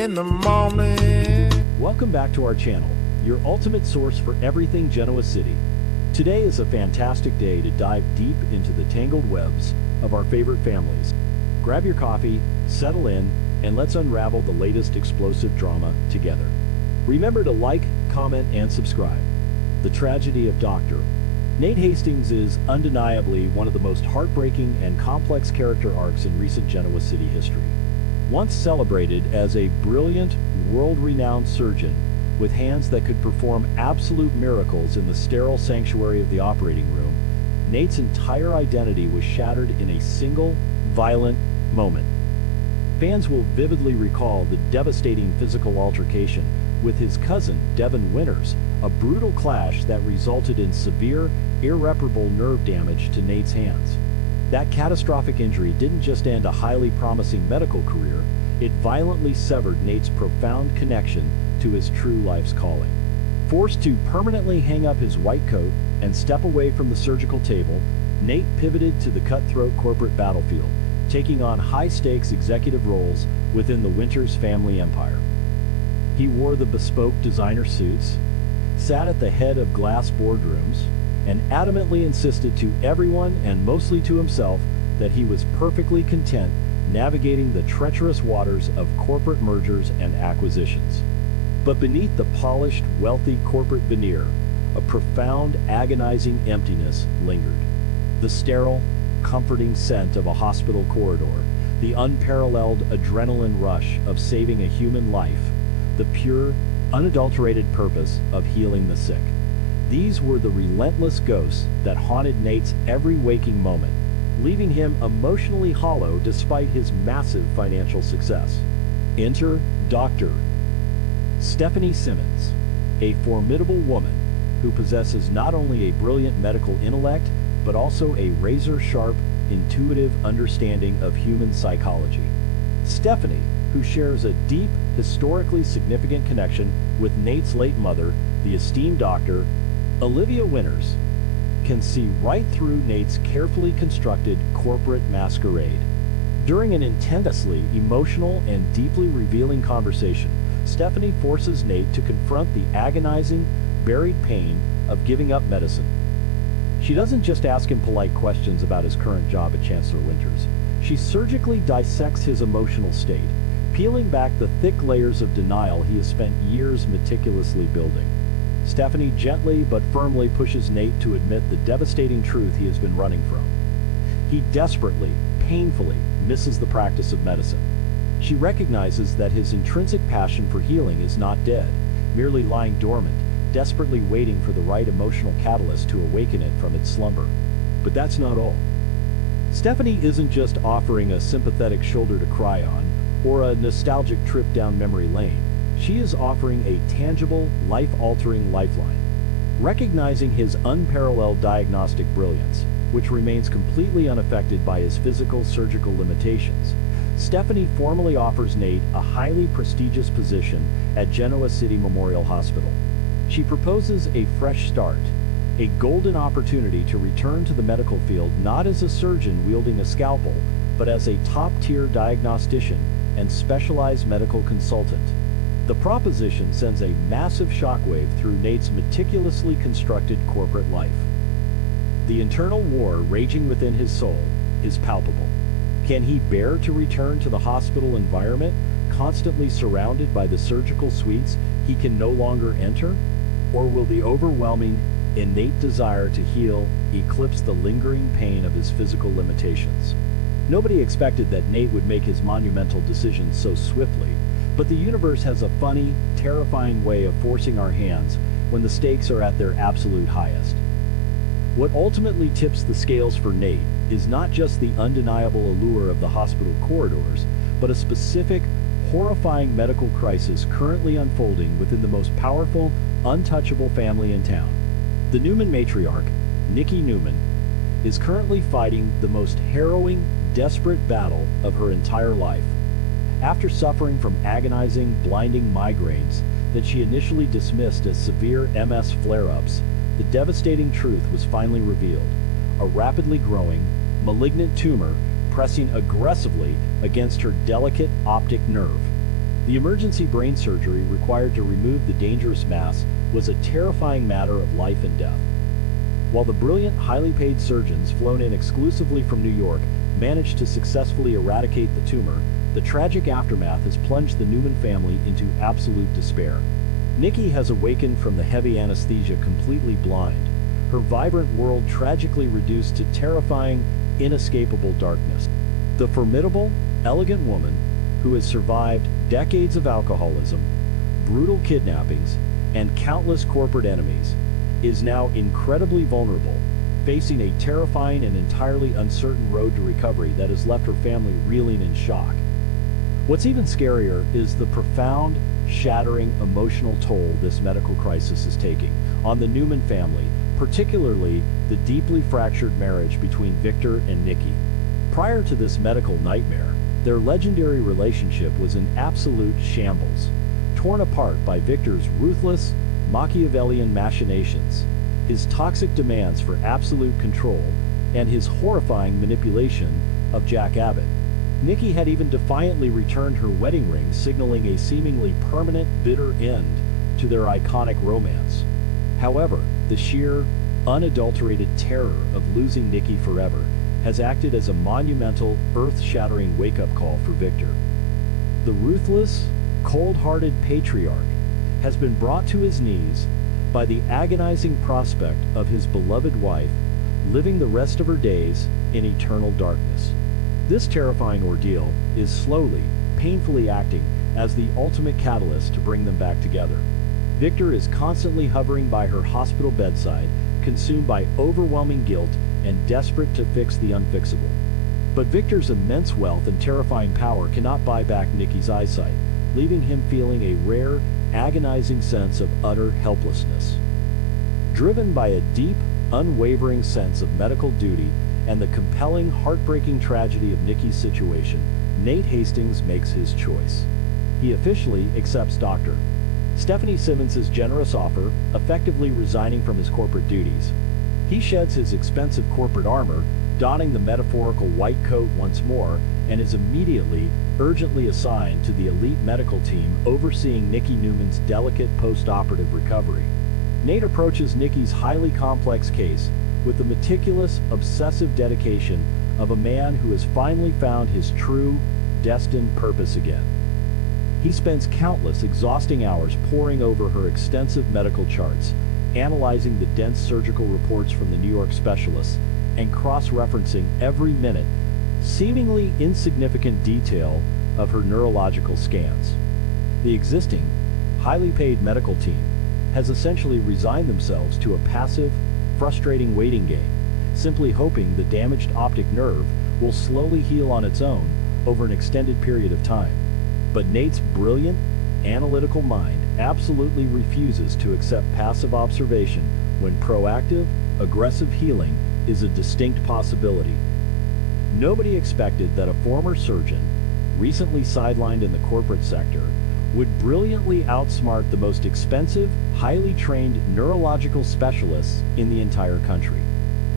in the morning. Welcome back to our channel, your ultimate source for everything Genoa City. Today is a fantastic day to dive deep into the tangled webs of our favorite families. Grab your coffee, settle in, and let's unravel the latest explosive drama together. Remember to like, comment, and subscribe. The tragedy of Dr. Nate Hastings is undeniably one of the most heartbreaking and complex character arcs in recent Genoa City history. Once celebrated as a brilliant, world-renowned surgeon with hands that could perform absolute miracles in the sterile sanctuary of the operating room, Nate's entire identity was shattered in a single, violent moment. Fans will vividly recall the devastating physical altercation with his cousin, Devin Winters, a brutal clash that resulted in severe, irreparable nerve damage to Nate's hands. That catastrophic injury didn't just end a highly promising medical career, it violently severed Nate's profound connection to his true life's calling. Forced to permanently hang up his white coat and step away from the surgical table, Nate pivoted to the cutthroat corporate battlefield, taking on high-stakes executive roles within the Winters family empire. He wore the bespoke designer suits, sat at the head of glass boardrooms, and adamantly insisted to everyone and mostly to himself that he was perfectly content navigating the treacherous waters of corporate mergers and acquisitions. But beneath the polished, wealthy corporate veneer, a profound, agonizing emptiness lingered. The sterile, comforting scent of a hospital corridor, the unparalleled adrenaline rush of saving a human life, the pure, unadulterated purpose of healing the sick. These were the relentless ghosts that haunted Nate's every waking moment, leaving him emotionally hollow despite his massive financial success. Enter Dr. Stephanie Simmons, a formidable woman who possesses not only a brilliant medical intellect, but also a razor-sharp, intuitive understanding of human psychology. Stephanie, who shares a deep, historically significant connection with Nate's late mother, the esteemed Dr. Olivia Winters, can see right through Nate's carefully constructed corporate masquerade. During an intensely emotional and deeply revealing conversation, Stephanie forces Nate to confront the agonizing, buried pain of giving up medicine. She doesn't just ask him polite questions about his current job at Chancellor Winters. She surgically dissects his emotional state, peeling back the thick layers of denial he has spent years meticulously building. Stephanie gently but firmly pushes Nate to admit the devastating truth he has been running from. He desperately, painfully misses the practice of medicine. She recognizes that his intrinsic passion for healing is not dead, merely lying dormant, desperately waiting for the right emotional catalyst to awaken it from its slumber. But that's not all. Stephanie isn't just offering a sympathetic shoulder to cry on, or a nostalgic trip down memory lane. She is offering a tangible, life-altering lifeline. Recognizing his unparalleled diagnostic brilliance, which remains completely unaffected by his physical surgical limitations, Stephanie formally offers Nate a highly prestigious position at Genoa City Memorial Hospital. She proposes a fresh start, a golden opportunity to return to the medical field not as a surgeon wielding a scalpel, but as a top-tier diagnostician and specialized medical consultant. The proposition sends a massive shockwave through Nate's meticulously constructed corporate life. The internal war raging within his soul is palpable. Can he bear to return to the hospital environment, constantly surrounded by the surgical suites he can no longer enter? Or will the overwhelming, innate desire to heal eclipse the lingering pain of his physical limitations? Nobody expected that Nate would make his monumental decision so swiftly, but the universe has a funny, terrifying way of forcing our hands when the stakes are at their absolute highest. What ultimately tips the scales for Nate is not just the undeniable allure of the hospital corridors, but a specific, horrifying medical crisis currently unfolding within the most powerful, untouchable family in town. The Newman matriarch, Nikki Newman, is currently fighting the most harrowing, desperate battle of her entire life. After suffering from agonizing, blinding migraines that she initially dismissed as severe MS flare-ups, the devastating truth was finally revealed: a rapidly growing, malignant tumor pressing aggressively against her delicate optic nerve. The emergency brain surgery required to remove the dangerous mass was a terrifying matter of life and death. While the brilliant, highly paid surgeons flown in exclusively from New York managed to successfully eradicate the tumor, the tragic aftermath has plunged the Newman family into absolute despair. Nikki has awakened from the heavy anesthesia completely blind, her vibrant world tragically reduced to terrifying, inescapable darkness. The formidable, elegant woman, who has survived decades of alcoholism, brutal kidnappings, and countless corporate enemies, is now incredibly vulnerable, facing a terrifying and entirely uncertain road to recovery that has left her family reeling in shock. What's even scarier is the profound, shattering emotional toll this medical crisis is taking on the Newman family, particularly the deeply fractured marriage between Victor and Nikki. Prior to this medical nightmare, their legendary relationship was in absolute shambles, torn apart by Victor's ruthless, Machiavellian machinations, his toxic demands for absolute control, and his horrifying manipulation of Jack Abbott. Nikki had even defiantly returned her wedding ring, signaling a seemingly permanent, bitter end to their iconic romance. However, the sheer, unadulterated terror of losing Nikki forever has acted as a monumental, earth-shattering wake-up call for Victor. The ruthless, cold-hearted patriarch has been brought to his knees by the agonizing prospect of his beloved wife living the rest of her days in eternal darkness. This terrifying ordeal is slowly, painfully acting as the ultimate catalyst to bring them back together. Victor is constantly hovering by her hospital bedside, consumed by overwhelming guilt and desperate to fix the unfixable. But Victor's immense wealth and terrifying power cannot buy back Nikki's eyesight, leaving him feeling a rare, agonizing sense of utter helplessness. Driven by a deep, unwavering sense of medical duty and the compelling, heartbreaking tragedy of Nikki's situation, Nate Hastings makes his choice. He officially accepts Dr. Stephanie Simmons' generous offer, effectively resigning from his corporate duties. He sheds his expensive corporate armor, donning the metaphorical white coat once more, and is immediately, urgently assigned to the elite medical team overseeing Nikki Newman's delicate post-operative recovery. Nate approaches Nikki's highly complex case with the meticulous, obsessive dedication of a man who has finally found his true, destined purpose again. He spends countless, exhausting hours poring over her extensive medical charts, analyzing the dense surgical reports from the New York specialists, and cross-referencing every minute, seemingly insignificant detail of her neurological scans. The existing, highly paid medical team has essentially resigned themselves to a passive, frustrating waiting game, simply hoping the damaged optic nerve will slowly heal on its own over an extended period of time. But Nate's brilliant, analytical mind absolutely refuses to accept passive observation when proactive, aggressive healing is a distinct possibility. Nobody expected that a former surgeon, recently sidelined in the corporate sector, would brilliantly outsmart the most expensive, highly trained neurological specialists in the entire country.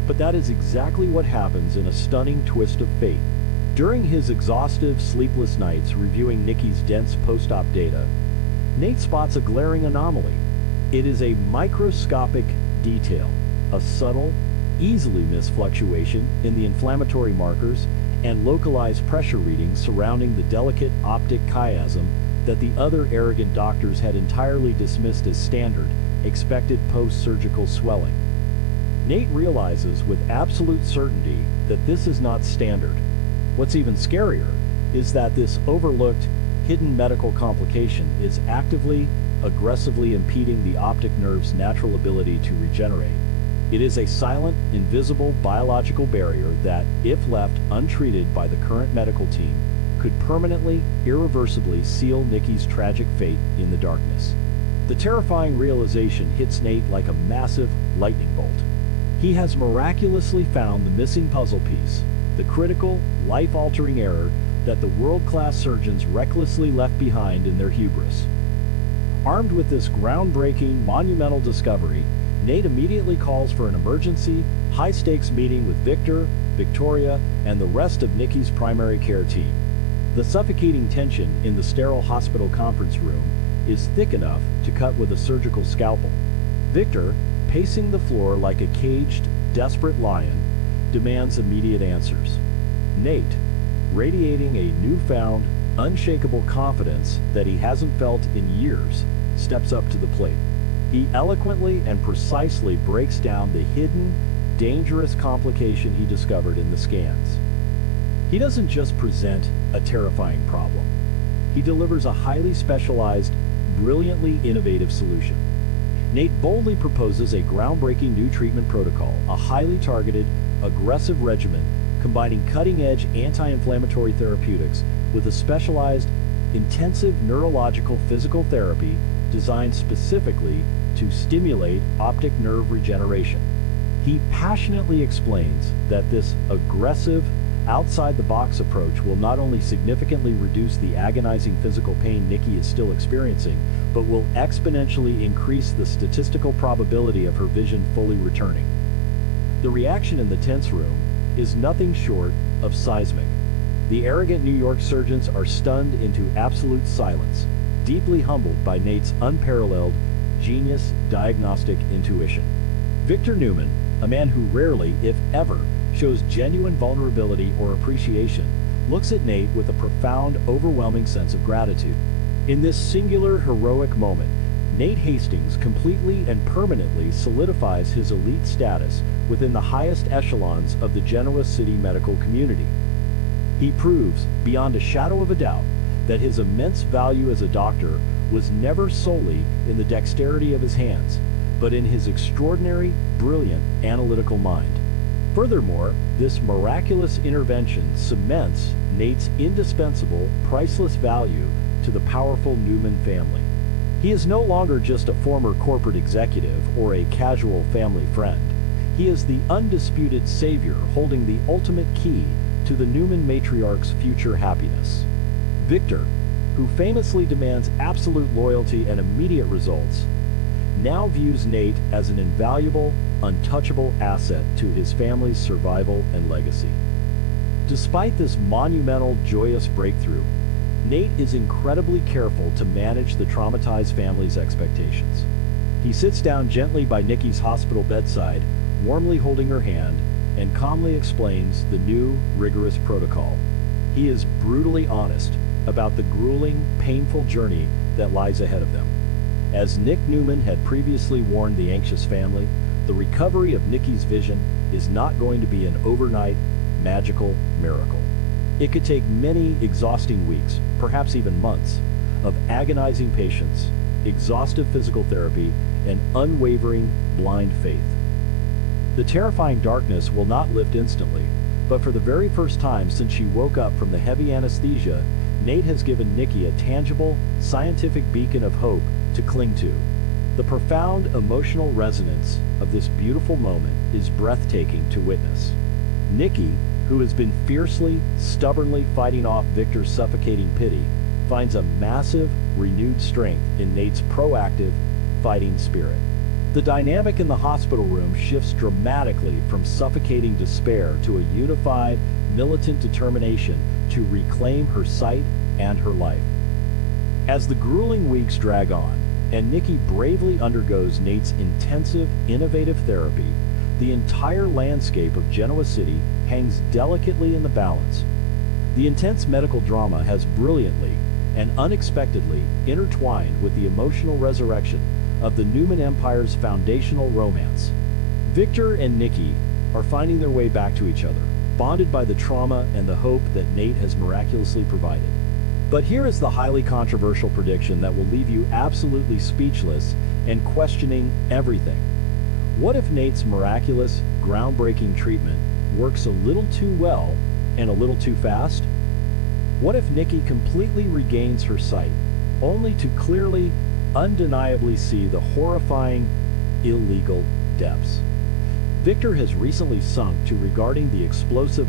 But that is exactly what happens in a stunning twist of fate. During his exhaustive, sleepless nights reviewing Nikki's dense post-op data, Nate spots a glaring anomaly. It is a microscopic detail, a subtle, easily missed fluctuation in the inflammatory markers and localized pressure readings surrounding the delicate optic chiasm that the other arrogant doctors had entirely dismissed as standard, expected post-surgical swelling. Nate realizes with absolute certainty that this is not standard. What's even scarier is that this overlooked, hidden medical complication is actively, aggressively impeding the optic nerve's natural ability to regenerate. It is a silent, invisible biological barrier that, if left untreated by the current medical team, could permanently, irreversibly seal Nikki's tragic fate in the darkness. The terrifying realization hits Nate like a massive lightning bolt. He has miraculously found the missing puzzle piece, the critical, life-altering error that the world-class surgeons recklessly left behind in their hubris. Armed with this groundbreaking, monumental discovery, Nate immediately calls for an emergency, high-stakes meeting with Victor, Victoria, and the rest of Nikki's primary care team. The suffocating tension in the sterile hospital conference room is thick enough to cut with a surgical scalpel. Victor, pacing the floor like a caged, desperate lion, demands immediate answers. Nate, radiating a newfound, unshakable confidence that he hasn't felt in years, steps up to the plate. He eloquently and precisely breaks down the hidden, dangerous complication he discovered in the scans. He doesn't just present a terrifying problem. He delivers a highly specialized, brilliantly innovative solution. Nate boldly proposes a groundbreaking new treatment protocol, a highly targeted, aggressive regimen combining cutting-edge anti-inflammatory therapeutics with a specialized, intensive neurological physical therapy designed specifically to stimulate optic nerve regeneration. He passionately explains that this aggressive, outside-the-box approach will not only significantly reduce the agonizing physical pain Nikki is still experiencing, but will exponentially increase the statistical probability of her vision fully returning. The reaction in the tense room is nothing short of seismic. The arrogant New York surgeons are stunned into absolute silence, deeply humbled by Nate's unparalleled, genius diagnostic intuition. Victor Newman, a man who rarely, if ever, shows genuine vulnerability or appreciation, looks at Nate with a profound, overwhelming sense of gratitude. In this singular, heroic moment, Nate Hastings completely and permanently solidifies his elite status within the highest echelons of the Genoa City medical community. He proves, beyond a shadow of a doubt, that his immense value as a doctor was never solely in the dexterity of his hands, but in his extraordinary, brilliant, analytical mind. Furthermore, this miraculous intervention cements Nate's indispensable, priceless value to the powerful Newman family. He is no longer just a former corporate executive or a casual family friend. He is the undisputed savior holding the ultimate key to the Newman matriarch's future happiness. Victor, who famously demands absolute loyalty and immediate results, now views Nate as an invaluable, untouchable asset to his family's survival and legacy. Despite this monumental, joyous breakthrough, Nate is incredibly careful to manage the traumatized family's expectations. He sits down gently by Nikki's hospital bedside, warmly holding her hand, and calmly explains the new, rigorous protocol. He is brutally honest about the grueling, painful journey that lies ahead of them. As Nick Newman had previously warned the anxious family, the recovery of Nikki's vision is not going to be an overnight, magical miracle. It could take many exhausting weeks, perhaps even months, of agonizing patience, exhaustive physical therapy, and unwavering, blind faith. The terrifying darkness will not lift instantly, but for the very first time since she woke up from the heavy anesthesia, Nate has given Nikki a tangible, scientific beacon of hope to cling to. The profound emotional resonance of this beautiful moment is breathtaking to witness. Nikki, who has been fiercely, stubbornly fighting off Victor's suffocating pity, finds a massive, renewed strength in Nate's proactive, fighting spirit. The dynamic in the hospital room shifts dramatically from suffocating despair to a unified, militant determination to reclaim her sight and her life. As the grueling weeks drag on, and Nikki bravely undergoes Nate's intensive, innovative therapy, the entire landscape of Genoa City hangs delicately in the balance. The intense medical drama has brilliantly and unexpectedly intertwined with the emotional resurrection of the Newman Empire's foundational romance. Victor and Nikki are finding their way back to each other, bonded by the trauma and the hope that Nate has miraculously provided. But here is the highly controversial prediction that will leave you absolutely speechless and questioning everything. What if Nate's miraculous, groundbreaking treatment works a little too well and a little too fast? What if Nikki completely regains her sight, only to clearly, undeniably see the horrifying, illegal depths? Victor has recently sunk to regarding the explosive